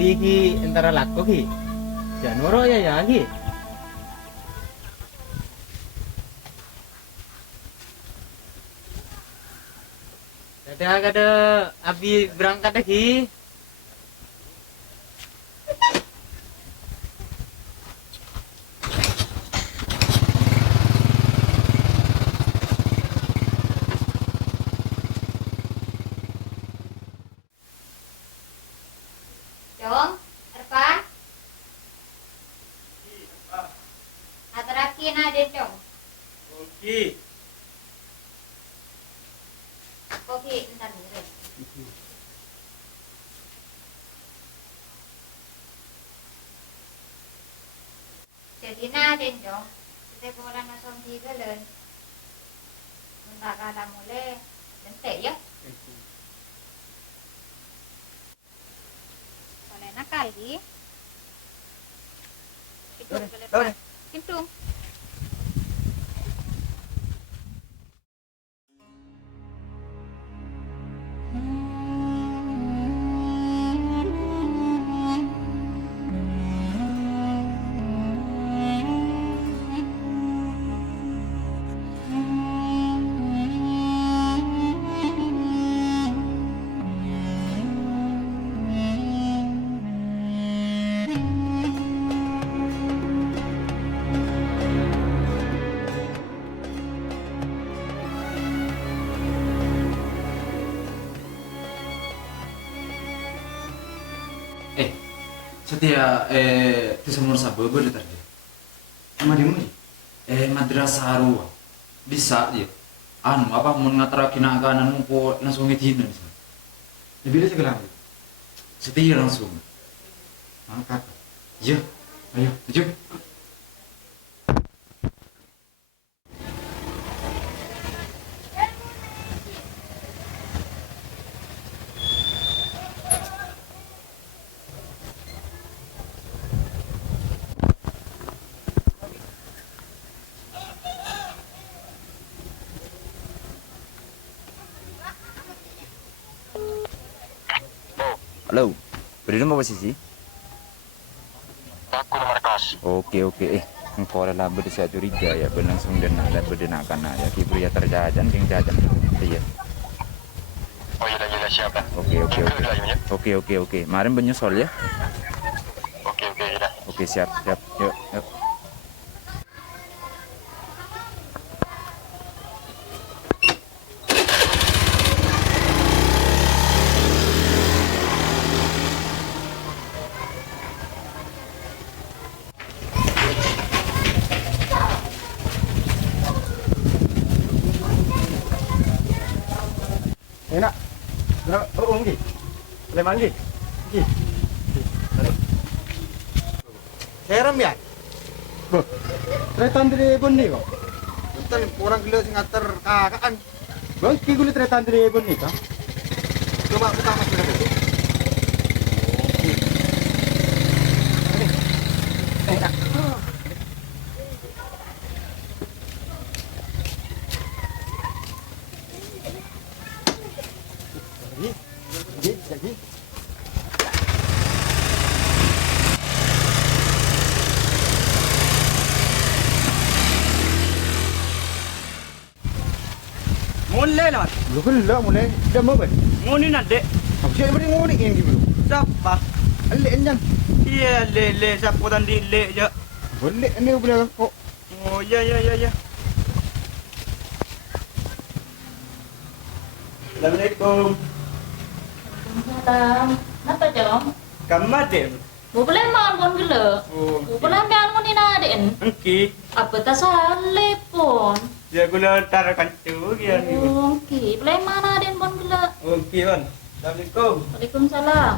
abi ki antara lakko ki. Januro ya ki. Kada abi berangkat lagi. Dong, Arpa? Ataraki na din dong. Oke. Kopi, bentar dulu. Jadi na din dong. Kita kurang nasong tiga len. Minta kada mulai. Bentar ya. Boleh nakal di. Boleh. Kintung. Setia kesemur sabar boleh tadi. Cuma di mana? Madrasah Arwa bisa dia. Anu apa mengatarakin akananmu kok langsung ngedina di sana. Lebih dari segelang. Setia langsung. Angkat. Iya. Ayo, tujuh. Halo, beri nama posisi? Aku di markas. Oke. Engkau adalah berdesa curiga ya, berlangsung dan berdenakan ya. Kibru ya terjajan, geng jajan. Iya. Oh iya siapa? Oke. Mari menyusul ya. Oke iya. Oke, siap. Yuk. Enak. Berapa lagi? Lima lagi. Serem ya? Boh, tretan dari Bondi kok. Betul, orang gila sing ngater kakaan. Bang, ki kulit tretan dari Bondi kah? Coba buka mas berapa? Enak. Jadi. Mulai lah, Belum mulai. Dah mau kan? nguni nade. Apa sih yang ngoni ini dulu? Siapa? Alek enjang. Iya le siapa tadi le je. Boleh ini boleh kok. Oh ya. Assalamualaikum. Salam. Napa jom? Kamar deh. Bu boleh makan pun gila. Oh. Bu boleh makan pun ini aden. Engki. Apa tak salah pun? Dia gula tarakan tu dia ni. Okey, boleh mana aden pun gila. Okey kan. Assalamualaikum. Waalaikumsalam.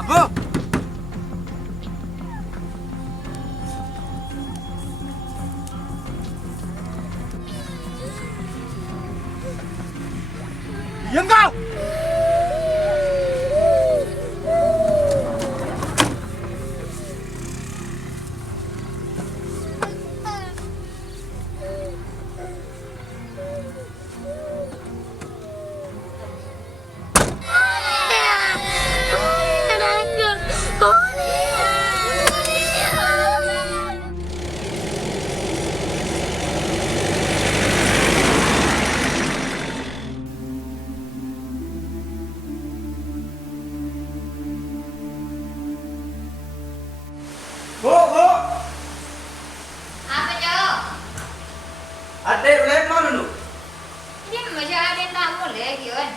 Apa? Diam kau! Bu, bu. Apa Jok? Adik boleh mana dulu? Ini macam ada tamu lagi kan?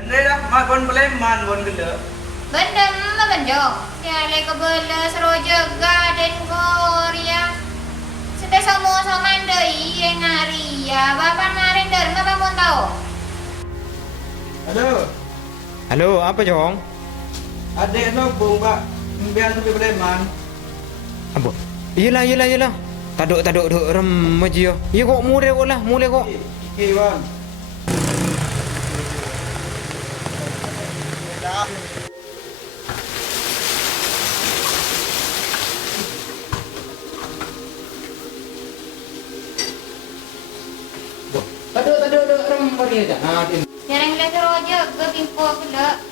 Andre dah makan boleh man bon gila. Benda apa benda? Dia lagi bela seroja garden Korea. Sudah semua sama doi yang hari ya. Bapak kemarin dari apa pun tahu? Halo. Halo, apa Jong? Adik lo bung pak. Biar tu boleh man. Apa? Iyalah. Taduk rem aja. Ya kok mulai kok. Okey bang. Taduk rem bagi aja. Jarang lihat seroja ke pimpo pula.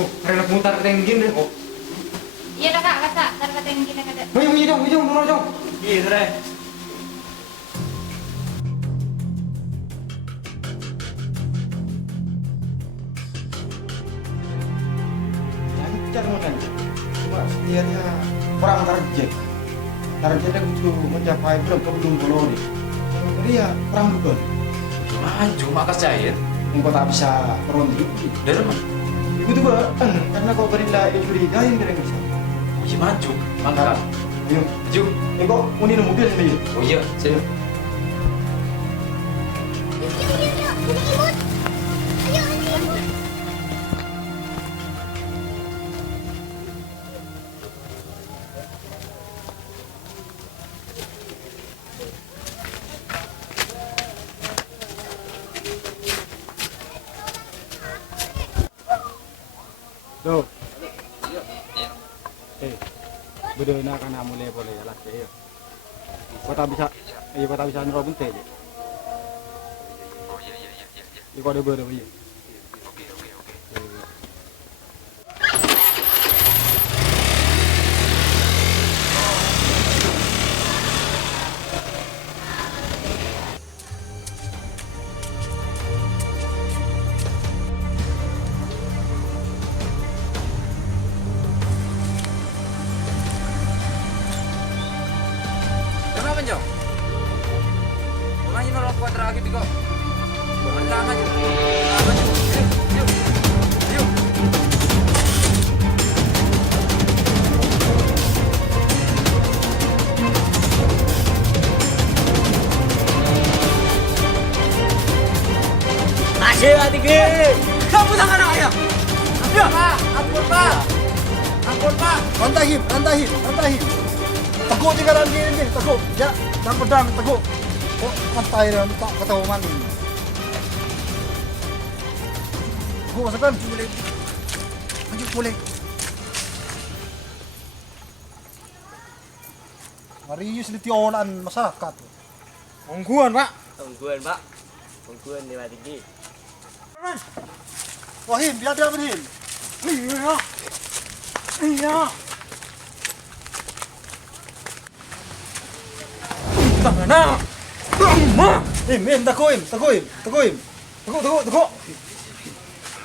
Rela mutar tenggin deh. Oh. Iya dah kak kata, kata yang kita kata. Jong, Jong. Okey, sudah. Lancar makan. Cuma dia kurang target. Targetnya butuh mencapai belum bolong. Dia kurang bukan. Maju makas cair. Yang kau tak bisa berontak. Dari mana? Itu tuh karena kau berilah curiga yang dia bisa. Oh, maju. Mangkak. Ayo, Maju. yang kau unin mobil sendiri. Oh iya, saya. Tuh. Bedo na kana mulai boleh lah ya. Kau tak bisa nyuruh bunte je. Oh iya. Kau ada bedo ya. Oke. Kenapa Jong? Makanya nolak kuadra lagi kok. Bantang aja. Yuk. Asyik adik. Kamu tangan ayah. Ya, Pak. Ampun, Pak. Rantahin. Teguk di kanan kiri ni, teguk. Ya, jangan pedang, teguk. Oh, pantai dia tak ketahuan ini. Teguk masukkan. Maju boleh. Marius ditiolan masyarakat. Ongguan, Pak. Tungguan pak. Tungguan 5 tinggi. Wahim, biar dia berhim. Iya. Tangan. Im, takuim. Teguk.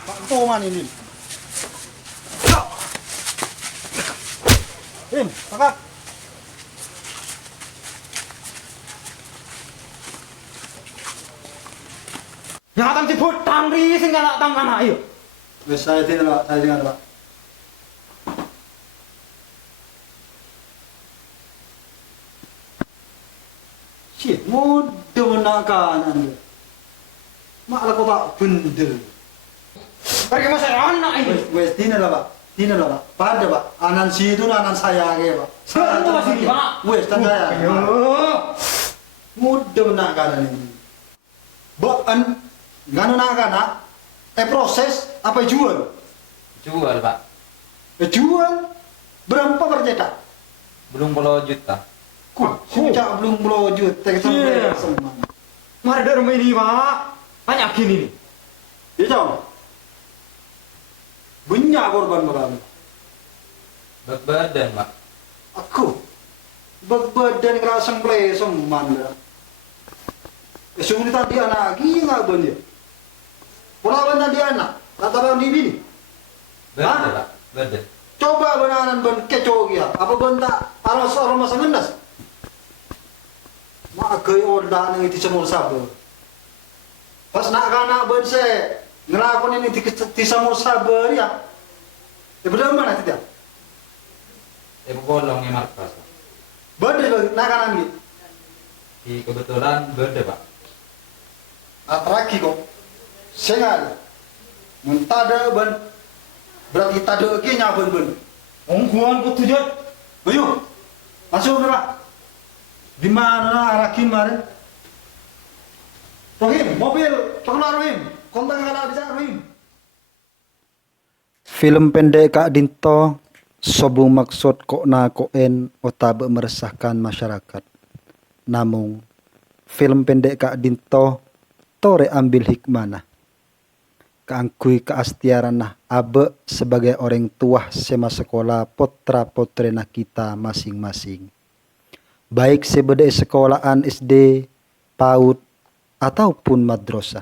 Pak ketahuan ini. Im, tangkap. Yang akan disebut tangri sing galak tangan ayo. Wes saya tinggal Pak. Shit, mudah nak kanan. Mak lah kau Pak bendel. Pergi masa anak ini. Wes tina lah Pak. Pada Pak. Anan si itu anan saya ke Pak. Itu masih Pak. Wes tanda ya. Ayo. Mudah nak kana ini. Baan nganu nak kana proses apa jual? Jual, Pak. Jual berapa per cetak? Belum 10 juta. Sejak belum melojut sampai semua. Mari dari rumah ini, Pak. Banyak gini nih. Ya tahu. Banyak korban malam. Badan, Pak. Aku badan kerasang play semanda. Esung tadi anak lagi nggak banyak. Pulawan tadi anak, kata bang di bini. Badan, Pak. Badan. Coba benaran ban kecoh ya. Apa bentak aros masa ngendas? Mak gay orda nang itu semua sabar. Pas nak kana ban se ngelakon ini di semua sabar ya. Ya benar mana tidak? Bolong yang markas, Pak. Berde nak kana ni. Kebetulan berde, Pak. Atraki kok. Sengal. Mentada ban berarti tada ke nya ban. Ongguan ku tujut. Ayo. Masuk berapa? Di mana arakin kemarin? Rohim, mobil, pengenar Rohim. Kontak kalau bisa Rohim. Film pendek Kak Dinto sobung maksud kok na koen otabe meresahkan masyarakat. Namun film pendek Kak Dinto tore ambil hikmana. Keangkui keastiaranah abe sebagai orang tua sema sekolah potra potrena kita masing-masing. Baik sebeda sekolahan SD, PAUD, ataupun madrasah.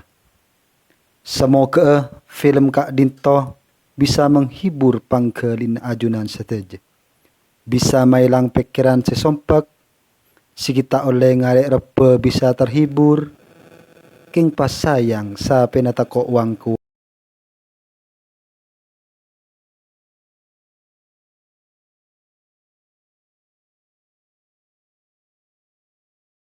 Semoga film Kak Dinto bisa menghibur pangkelin ajunan seteje. Bisa mailang pikiran sesompak, si kita oleh ngarek repe bisa terhibur, king pas sayang sa penata ko uangku.